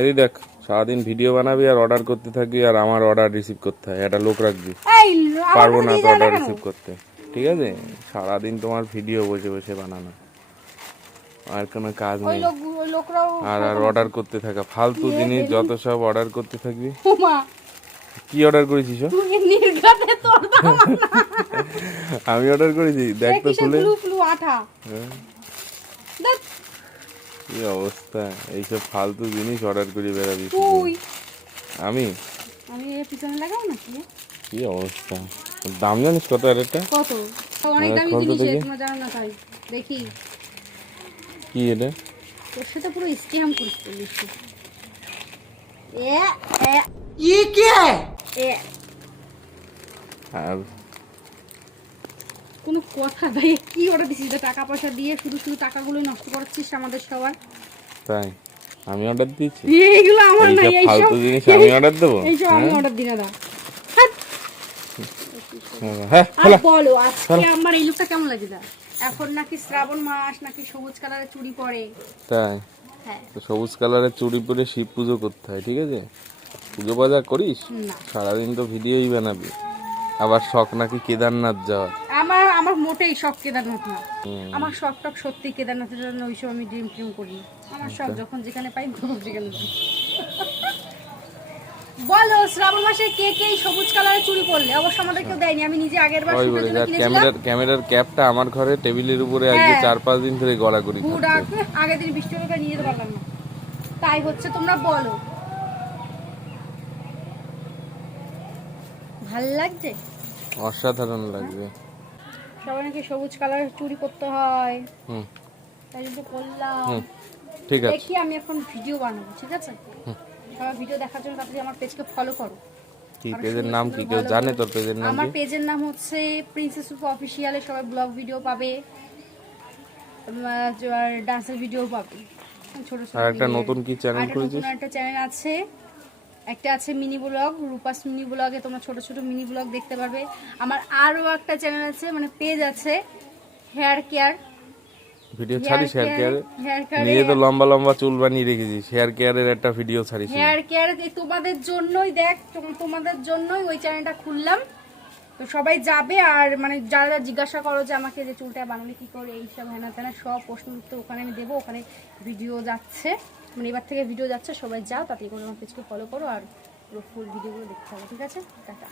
এই দেখ সারাদিন ভিডিও বানাবি আর অর্ডার করতে থাকবি আর আমার অর্ডার রিসিভ করতে হয়। একটা লোক রাখবি। পারব না তো অর্ডার রিসিভ করতে। ঠিক আছে? সারাদিন তোমার ভিডিও বসে বসে বানানো। আর কোনো কাজ নেই। আর আর অর্ডার করতে থাকা। ফালতু জিনিস যত সব অর্ডার করতে থাকবি। কি অর্ডার করেছিস আমি অর্ডার করেছি। দেখ তো খুলে। ব্লু আঠা? হ্যাঁ, কি অবস্থা? এইসব ফালতু জিনিস অর্ডার করে বেড়াবি আমি? আমি এর পিছনে লাগাও নাকি? কি অবস্থা? দাম জানিস কত আর এটা কত অনেক দামি জিনিস তোমরা জানো না তাই। দেখি। কি এটা? তোর সাথে পুরো স্ক্যাম করতে এ এ। ই কে? এ। আর কোনো কথা ভাই কি অর্ডার দিছিস? টাকা পয়সা দিয়ে শুধু শুধু টাকাগুলোই নষ্ট করাচ্ছিস আমাদের সবার। তাই? আমি অর্ডার দিয়েছি। এইগুলো আমার না এইসব ফালতু জিনিস আমি অর্ডার দেবো? এইসব আমি অর্ডার দিই না দা হ্যাঁ আর বলো আজকে আমার এই লুকটা কেমন লাগে দা এখন নাকি শ্রাবণ মাস নাকি সবুজ কালারের চুড়ি পরে। তাই? হ্যাঁ। তো সবুজ কালারের চুড়ি পরে শিব পুজো করতে হয় ঠিক আছে? পুজো বাজার করিস? না। সারাদিন তো ভিডিওই বানাবি। আবার শখ নাকি কেদারনাথ যাওয়ার। মোটেই শখ কেদারনাথ না। আমার শখ টক সত্যি কেদারনাথের জন্য ওইসব আমি ড্রিম ট্রিম করি। আমার শখ আচ্ছা। যখন যেখানে পাই সেখানে বলো শ্রাবণ মাসে কে কে সবুজ কালারের চুড়ি পরলে? অবশ্য আমাদের কেউ দেয়নি আমি নিজে আগের বার ওই কিনেছিলাম। ক্যামেরার ক্যামেরার ক্যাপটা আমার ঘরে টেবিলের উপরে আজকে হ্যাঁ। চার পাঁচ দিন ধরে বুড়া খাচ্ছে আগের দিন বৃষ্টি হলে নিয়ে যেতে পারলাম না। তাই হচ্ছে তোমরা বলো। ভালো লাগছে? অসাধারণ লাগবে। সবাই নাকি সবুজ কালারের চুড়ি করতে হয়। হুম। তাই জন্য করলাম ঠিক আছে। দেখি আমি এখন ভিডিও বানাবো ঠিক আছে? সবাই ভিডিও দেখার জন্য তাড়াতাড়ি আমার পেজকে ফলো করো। কি পেজের নাম কি? কেউ জানে তোর পেজের নাম আমার পেজের নাম হচ্ছে প্রিন্সেস সুপা অফিসিয়ালে সবাই ব্লগ ভিডিও পাবে। আর ডান্সের ভিডিও পাবে। ছোট ছোট আর একটা নতুন কি চ্যানেল খুলেছিস? নতুন একটা চ্যানেল আছে। একটা আছে মিনি ব্লগ রূপাস মিনি ব্লগে তোমরা ছোট ছোট মিনি ব্লগ দেখতে পারবে। আমার আরও একটা চ্যানেল আছে মানে পেজ আছে হেয়ার কেয়ার ভিডিও ছাড়িস হেয়ার কেয়ারে নিজে তো লম্বা লম্বা চুল বানিয়ে রেখেছিস। হেয়ার কেয়ারের একটা ভিডিও ছাড়িস হেয়ার কেয়ার তোমাদের জন্যই দেখ তোম- তোমাদের জন্যই ওই চ্যানেলটা খুললাম। তো সবাই যাবে আর মানে যারা জিজ্ঞাসা করো যে আমাকে যে চুলটা বানালে কি করে এইসব হ্যানা ত্যানা সব প্রশ্ন উত্তর ওখানে আমি দেবো ওখানে ভিডিও যাচ্ছে। মানে এবার থেকে ভিডিও যাচ্ছে, সবাই যাও তাতে করে আমার পেজকে ফলো করো আর পুরো ফুল ভিডিওগুলো দেখতে হবে ঠিক আছে? টাটা।